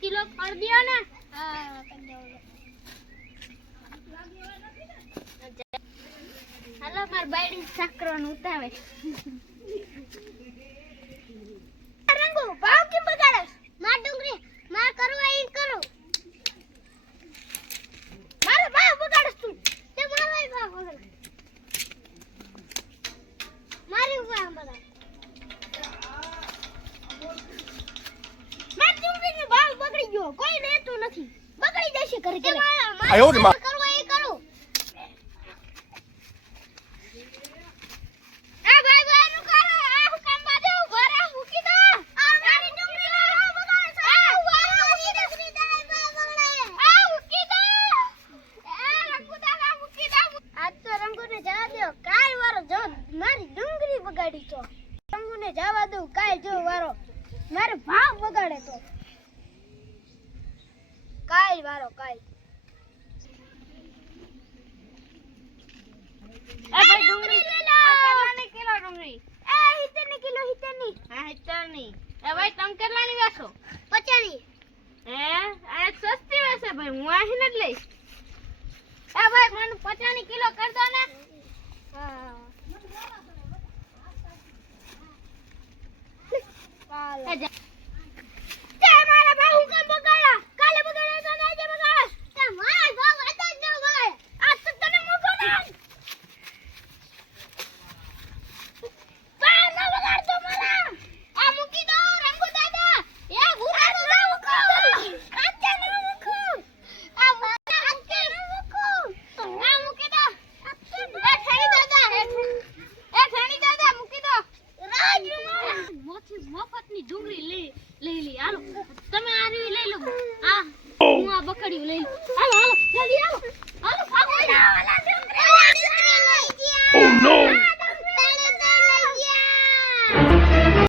kilo કર દિયો ને હાલો માર બાયડી સાકરવાનું ઉતાવે રંગો ભાવ કેમ બગાડસ માર ડુંગરી માર કરવા ઈ કરો મારો ભાવ બગાડસ તું તે મારો ભાવ બગાડ મારી ભાવ બગાડ માર ડુંગરીનો ભાવ બગડી ગયો કોઈ લેતું નથી બગડી જશે ઘરે ઘરે આયો રે માં કરવા ઈ કરો મારી ડુંગરી બગાડી તો તમને જવા દઉં કાલ જો વારો મારે ભાવ બગાડે તો કાલ વારો કાલ એ ભાઈ ડુંગરી લે લો આ કેટલાની કિલો ડુંગરી એ 70 કિલો 70 હા 70 એ ભાઈ તમ કેટલાની વેચો 50 હે આ સસ્તી વેચે ભાઈ હું આહીને જ લઈશ એ ભાઈ મને 50 કિલો કર દો ને હા તે મારા ભાવ કેમ બગાડ